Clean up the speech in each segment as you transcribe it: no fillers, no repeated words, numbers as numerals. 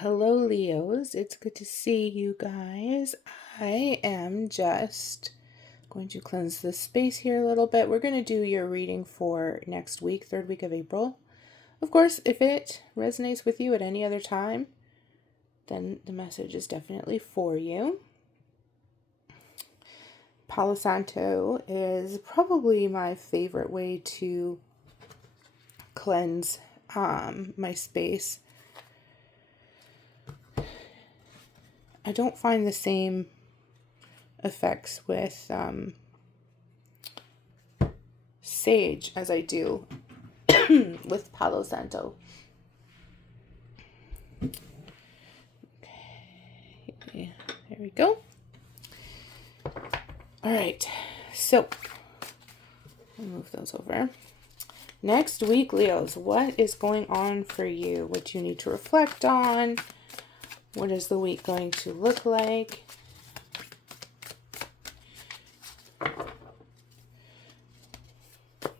Hello, Leos. It's good to see you guys. I am just going to cleanse the space here a little bit. We're going to do your reading for next week, third week of April. Of course, if it resonates with you at any other time, then the message is definitely for you. Palo Santo is probably my favorite way to cleanse my space. I don't find the same effects with sage as I do with Palo Santo. Okay, there we go. All right, so I'll move those over. Next week, Leos, what is going on for you? What do you need to reflect on? What is the week going to look like?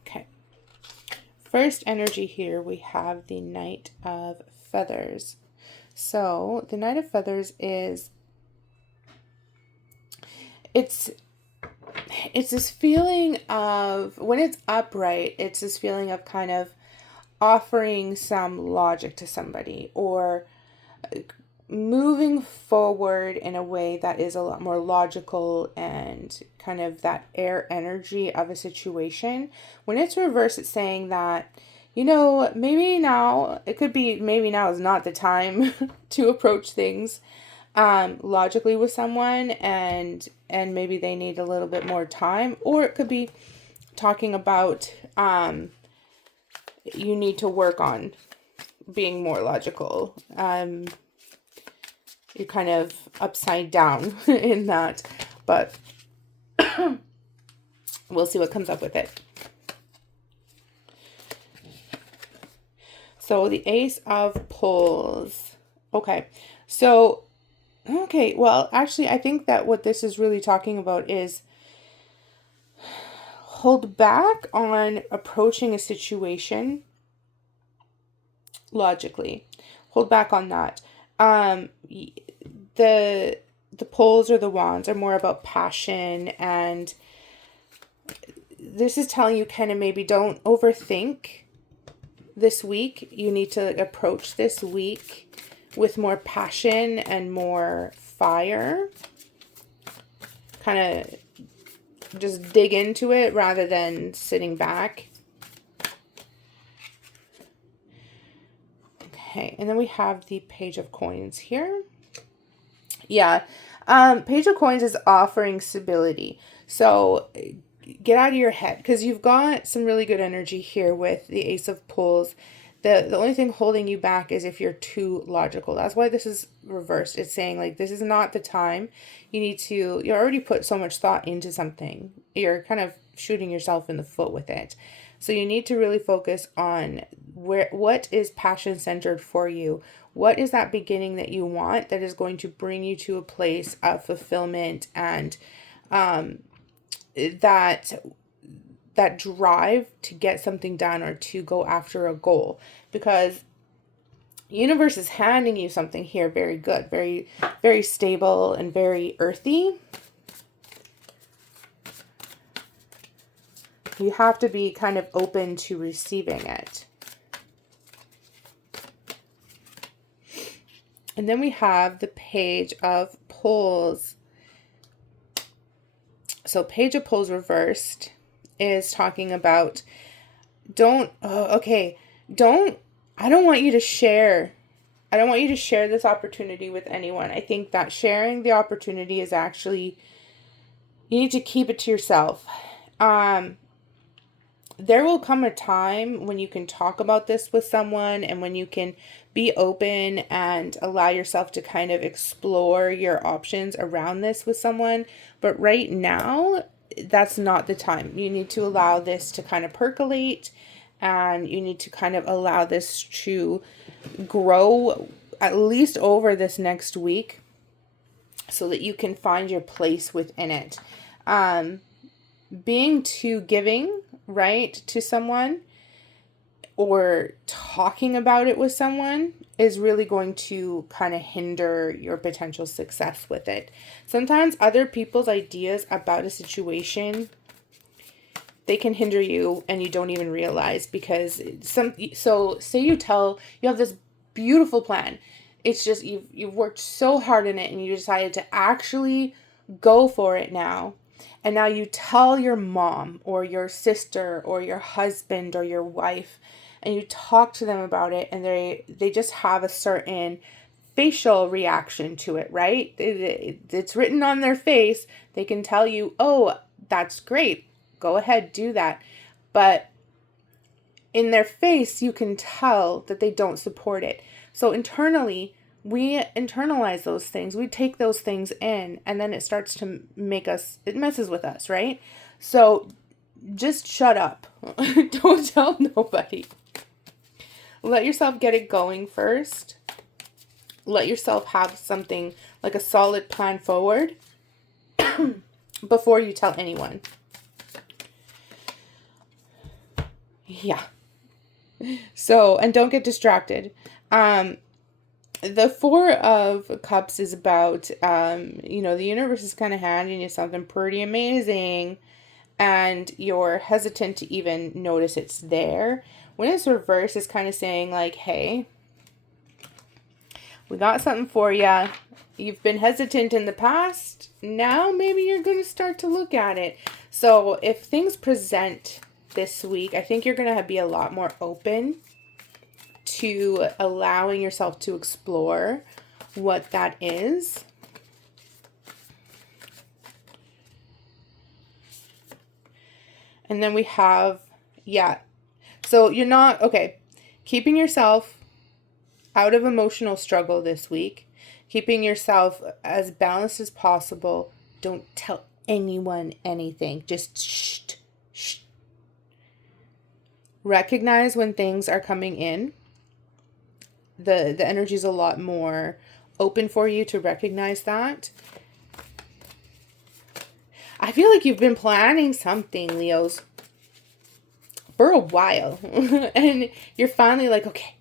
Okay. First energy here, we have the Knight of Feathers. So the Knight of Feathers is, it's this feeling of, when it's upright, it's this feeling of kind of offering some logic to somebody, or moving forward in a way that is a lot more logical and kind of that air energy of a situation. When it's reversed, it's saying that, maybe now, it could be maybe now is not the time to approach things logically with someone, and maybe they need a little bit more time. Or it could be talking about you need to work on being more logical. You're kind of upside down in that, but we'll see what comes up with it. So the Ace of Poles. Okay, well, actually, I think that what this is really talking about is hold back on approaching a situation logically. Hold back on that. The poles or the wands are more about passion, and this is telling you kind of maybe don't overthink this week. You need to approach this week with more passion and more fire. Kind of just dig into it rather than sitting back. Okay, and then we have the Page of Coins here. Yeah, Page of Coins is offering stability. So get out of your head, because you've got some really good energy here with the Ace of Poles. The only thing holding you back is if you're too logical. That's why this is reversed. It's saying, like, this is not the time. You already put so much thought into something. You're kind of shooting yourself in the foot with it. So you need to really focus on what is passion centered for you. What is that beginning that you want that is going to bring you to a place of fulfillment and that drive to get something done or to go after a goal, because universe is handing you something here very good, very, very stable and very earthy. You have to be kind of open to receiving it. And then we have the Page of Poles. So Page of Poles reversed is talking about I don't want you to share. I don't want you to share this opportunity with anyone. I think that sharing the opportunity is actually, you need to keep it to yourself. There will come a time when you can talk about this with someone, and when you can be open and allow yourself to kind of explore your options around this with someone. But right now, that's not the time. You need to allow this to kind of percolate, and you need to kind of allow this to grow at least over this next week so that you can find your place within it. Being too giving, right, to someone or talking about it with someone is really going to kind of hinder your potential success with it. Sometimes other people's ideas about a situation, they can hinder you and you don't even realize, because so say you have this beautiful plan. It's just you've worked so hard in it and you decided to actually go for it now. And now you tell your mom or your sister or your husband or your wife, and you talk to them about it, and they just have a certain facial reaction to it, right? It's written on their face. They can tell you, oh, that's great. Go ahead, do that. But in their face, you can tell that they don't support it. So internally, we internalize those things. We take those things in, and then it starts to it messes with us, right? So just shut up. Don't tell nobody. Let yourself get it going first. Let yourself have something like a solid plan forward before you tell anyone. Yeah. So, and don't get distracted. The Four of Cups is about, the universe is kind of handing you something pretty amazing, and you're hesitant to even notice it's there. When it's reversed, it's kind of saying like, hey, we got something for you. You've been hesitant in the past. Now maybe you're going to start to look at it. So if things present this week, I think you're going to be a lot more open to allowing yourself to explore what that is. And then we have, so you're not, keeping yourself out of emotional struggle this week, keeping yourself as balanced as possible. Don't tell anyone anything. Just shh. Recognize when things are coming in. The energy is a lot more open for you to recognize that. I feel like you've been planning something, Leos, for a while. And you're finally like, okay,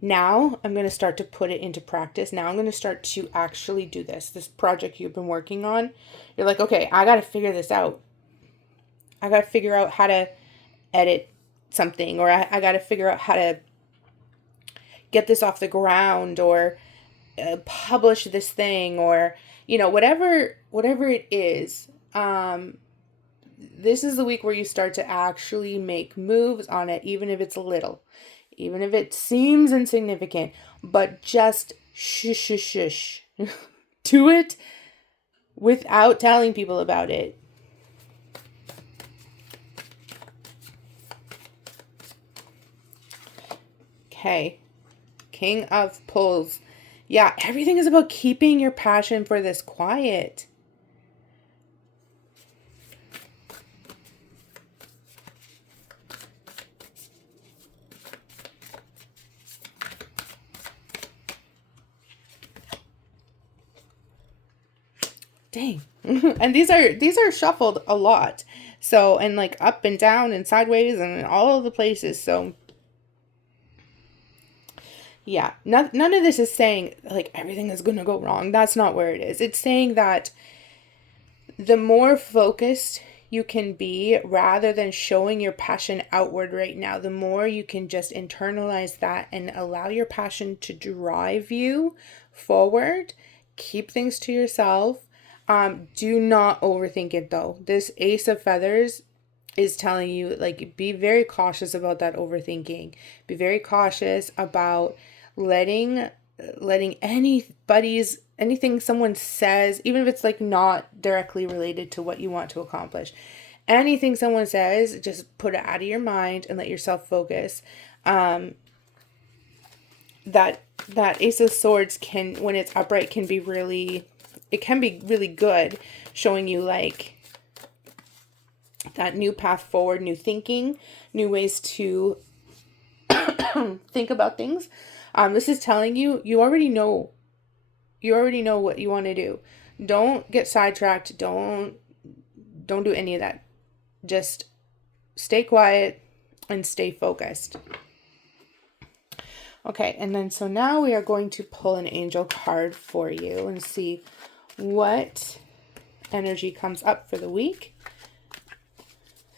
now I'm going to start to put it into practice. Now I'm going to start to actually do this project you've been working on. You're like, okay, I got to figure this out. I got to figure out how to edit something, or I got to figure out how to get this off the ground, or publish this thing, or, whatever it is. This is the week where you start to actually make moves on it, even if it's little, even if it seems insignificant, but just shush. Do it without telling people about it. Okay. King of Pulls. Yeah, everything is about keeping your passion for this quiet. Dang. And these are shuffled a lot. So, and like up and down and sideways and all of the places. So yeah, none of this is saying like everything is going to go wrong. That's not where it is. It's saying that the more focused you can be, rather than showing your passion outward right now, the more you can just internalize that and allow your passion to drive you forward. Keep things to yourself. Do not overthink it though. This Ace of Feathers is telling you, like, be very cautious about that overthinking. Be very cautious about letting anything someone says, even if it's like not directly related to what you want to accomplish. Anything someone says, just put it out of your mind and let yourself focus. That Ace of Swords can, when it's upright, can be really good, showing you like that new path forward, new thinking, new ways to think about things. This is telling you, you already know what you want to do. Don't get sidetracked. Don't do any of that. Just stay quiet and stay focused. Okay, and then so now we are going to pull an angel card for you and see what energy comes up for the week.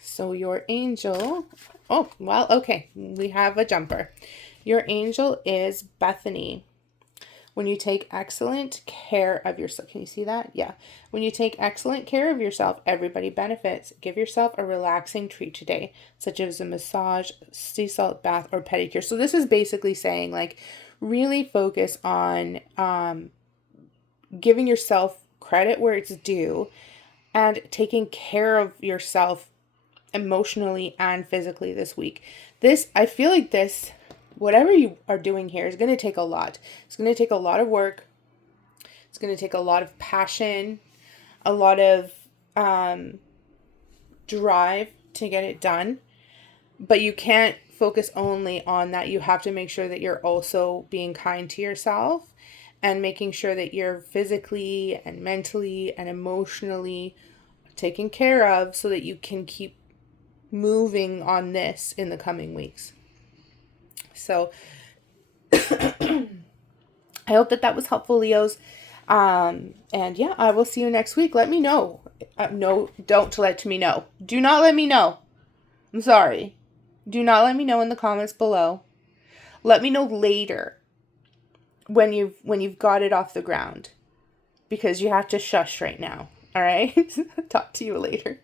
So your angel, oh, well, okay, we have a jumper. Your angel is Bethany. When you take excellent care of yourself, can you see that? Yeah. When you take excellent care of yourself, everybody benefits. Give yourself a relaxing treat today, such as a massage, sea salt bath, or pedicure. So this is basically saying, like, really focus on giving yourself credit where it's due and taking care of yourself emotionally and physically this week. I feel like whatever you are doing here is going to take a lot. It's going to take a lot of work. It's going to take a lot of passion, a lot of drive to get it done. But you can't focus only on that. You have to make sure that you're also being kind to yourself and making sure that you're physically and mentally and emotionally taken care of so that you can keep moving on this in the coming weeks. So I hope that was helpful, Leos. And yeah, I will see you next week. Let me know. No, don't let me know. Do not let me know. I'm sorry. Do not let me know in the comments below. Let me know later when you've got it off the ground, because you have to shush right now. All right? Talk to you later.